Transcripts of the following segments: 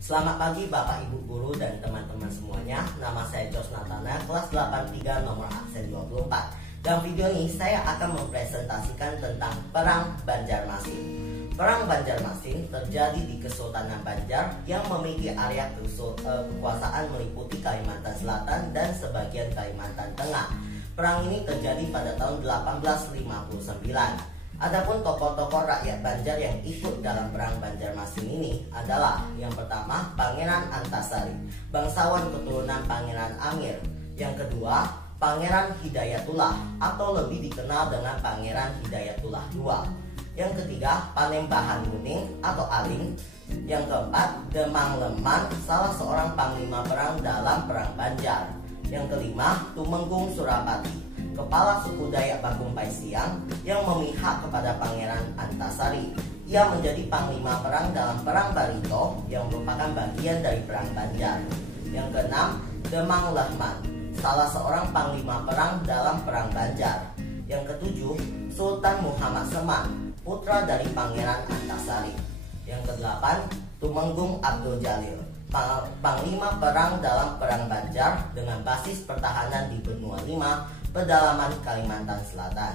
Selamat pagi Bapak Ibu Guru dan teman-teman semuanya. Nama saya Jos Natana, kelas 83 nomor absen 24. Dalam video ini saya akan mempresentasikan tentang Perang Banjarmasin. Perang Banjarmasin terjadi di Kesultanan Banjar yang memiliki area kekuasaan meliputi Kalimantan Selatan dan sebagian Kalimantan Tengah. Perang ini terjadi pada tahun 1859. Adapun tokoh-tokoh rakyat Banjar yang ikut dalam Perang Banjarmasin ini adalah yang pertama Pangeran Antasari, bangsawan keturunan Pangeran Amir. Yang kedua Pangeran Hidayatullah atau lebih dikenal dengan Pangeran Hidayatullah II. Yang ketiga Panembahan Kuning atau Aling. Yang keempat Demang Leman, salah seorang panglima perang dalam Perang Banjar. Yang kelima Tumenggung Surapati, kepala suku Dayak Bagong Paisiang yang memihak kepada Pangeran Antasari. Ia menjadi panglima perang dalam Perang Barito yang merupakan bagian dari Perang Banjar. Yang keenam Demang Lehman, salah seorang panglima perang dalam Perang Banjar. Yang ketujuh Sultan Muhammad Seman, putra dari Pangeran Antasari. Yang kedelapan Tumenggung Abdul Jalil, panglima perang dalam Perang Banjar dengan basis pertahanan di Benua Lima, pedalaman Kalimantan Selatan.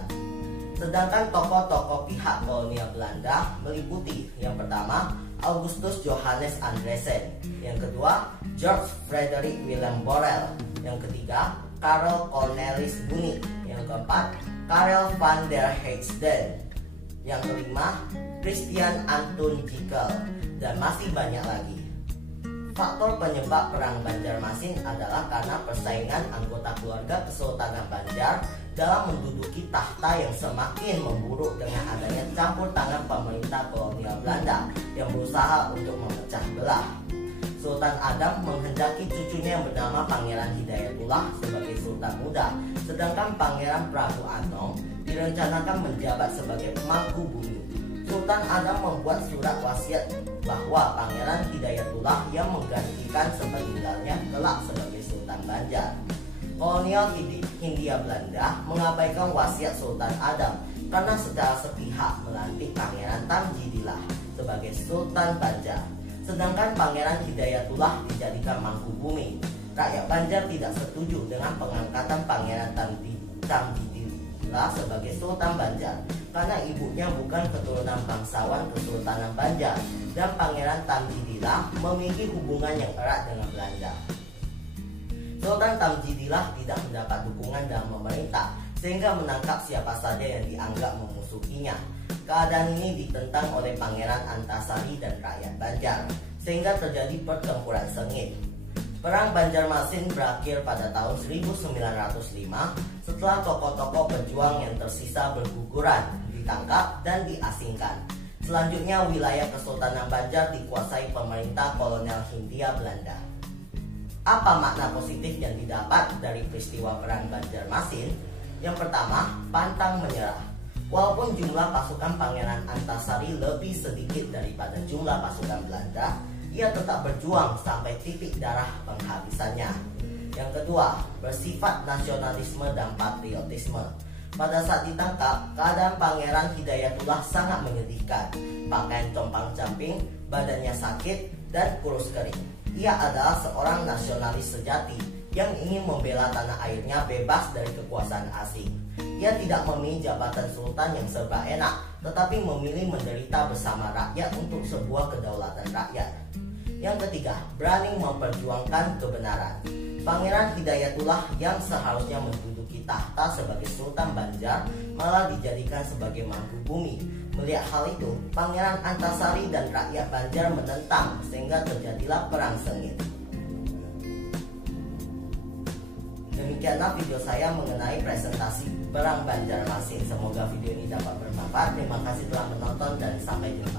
Sedangkan tokoh-tokoh pihak kolonial Belanda meliputi yang pertama Augustus Johannes Andresen, yang kedua George Frederick Willem Borel, yang ketiga Karel Cornelis Bunnik, yang keempat Karel van der Heijden, yang kelima Christian Anton Jikel, dan masih banyak lagi. Faktor penyebab Perang Banjarmasin adalah karena persaingan anggota keluarga Kesultanan Banjar dalam menduduki tahta yang semakin memburuk dengan adanya campur tangan pemerintah kolonial Belanda yang berusaha untuk memecah belah. Sultan Adam menghendaki cucunya yang bernama Pangeran Hidayatullah sebagai Sultan Muda, sedangkan Pangeran Prabu Anong direncanakan menjabat sebagai Mangku Bumi. Sultan Adam membuat surat wasiat bahwa Pangeran Hidayatullah yang menggantikan sepeninggalnya kelak sebagai Sultan Banjar. Kolonial Hindia Belanda mengabaikan wasiat Sultan Adam karena secara sepihak melantik Pangeran Tamjidillah sebagai Sultan Banjar, sedangkan Pangeran Hidayatullah dijadikan Mangku Bumi. Rakyat Banjar tidak setuju dengan pengangkatan Pangeran Tamjidillah sebagai Sultan Banjar karena ibunya bukan keturunan bangsawan Kesultanan Banjar dan Pangeran Tamjidillah memiliki hubungan yang erat dengan Belanda. Sultan Tamjidillah tidak mendapat dukungan dalam pemerintah sehingga menangkap siapa saja yang dianggap memusuhinya. Keadaan ini ditentang oleh Pangeran Antasari dan rakyat Banjar sehingga terjadi pertempuran sengit. Perang Banjarmasin berakhir pada tahun 1905 setelah tokoh-tokoh pejuang yang tersisa berguguran, ditangkap dan diasingkan. Selanjutnya wilayah Kesultanan Banjar dikuasai pemerintah kolonial Hindia Belanda. Apa makna positif yang didapat dari peristiwa Perang Banjarmasin? Yang pertama, pantang menyerah. Walaupun jumlah pasukan Pangeran Antasari lebih sedikit daripada jumlah pasukan Belanda, ia tetap berjuang sampai titik darah penghabisannya. Yang kedua, bersifat nasionalisme dan patriotisme. Pada saat ditangkap, keadaan Pangeran Hidayatullah sangat menyedihkan. Pakaian compang-camping, badannya sakit dan kurus kering. Ia adalah seorang nasionalis sejati yang ingin membela tanah airnya bebas dari kekuasaan asing. Ia tidak memilih jabatan sultan yang serba enak, tetapi memilih menderita bersama rakyat untuk sebuah kedaulatan rakyat. Yang ketiga, berani memperjuangkan kebenaran. Pangeran Hidayatullah yang seharusnya menduduki tahta sebagai Sultan Banjar malah dijadikan sebagai Mangku Bumi. Melihat hal itu, Pangeran Antasari dan rakyat Banjar menentang sehingga terjadilah perang sengit. Demikianlah video saya mengenai presentasi Perang Banjarmasin. Semoga video ini dapat bermanfaat. Terima kasih telah menonton dan sampai jumpa.